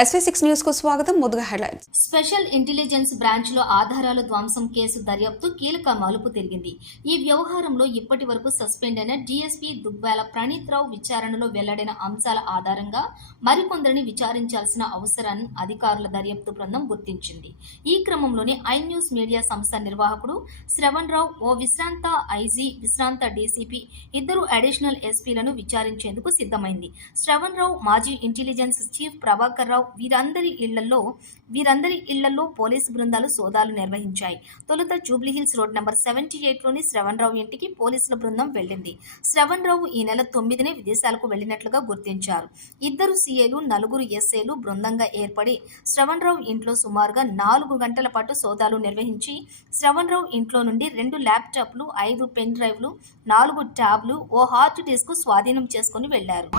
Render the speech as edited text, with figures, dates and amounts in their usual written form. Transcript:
SV6 news కు స్వాగతం. ముందుగా హెడ్లైన్స్. స్పెషల్ ఇంటెలిజెన్స్ బ్రాంచ్ లో ఆధారాల ధ్వంసం కేసు దర్యాప్తు కీలక మలుపు తిరిగింది. ఈ వ్యవహారంలో ఇప్పటి వరకు సస్పెండ్ అయిన డీఎస్పీ దుగ్వాల ప్రణీత్ రావు విచారణలో వెల్లడైన అంశాల ఆధారంగా మరికొందరిని విచారించాల్సిన అవసరాన్ని అధికారుల దర్యాప్తు బృందం గుర్తించింది. ఈ క్రమంలోనే ఐ న్యూస్ మీడియా సంస్థ నిర్వాహకుడు శ్రవణ్ రావు, ఓ విశ్రాంత ఐజీ, విశ్రాంత డీసీపీ, ఇద్దరు అడిషనల్ ఎస్పీలను విచారించేందుకు సిద్ధమైంది. శ్రవణ్ రావు, మాజీ ఇంటెలిజెన్స్ చీఫ్ ప్రభాకర్ రావు వీరందరి ఇళ్లలో పోలీసు బృందాలు సోదాలు నిర్వహించాయి. తొలుత జూబ్లీహిల్స్ రోడ్ నంబర్ 78లోని శ్రవణ్ రావు ఇంటికి పోలీసుల బృందం వెళ్లింది. శ్రవణ్ రావు ఈ నెల 9నే విదేశాలకు వెళ్లినట్లుగా గుర్తించారు. ఇద్దరు సీఏలు, 4 ఎస్ఏలు బృందంగా ఏర్పడి శ్రవణ్ రావు ఇంట్లో సుమారుగా 4 గంటల పాటు సోదాలు నిర్వహించి శ్రవణ్ రావు ఇంట్లో నుండి 2 ల్యాప్టాప్లు, 5 పెన్ డ్రైవ్లు, 4 ట్యాబ్లు, ఓ హార్డ్ డిస్క్ స్వాధీనం చేసుకుని వెళ్లారు.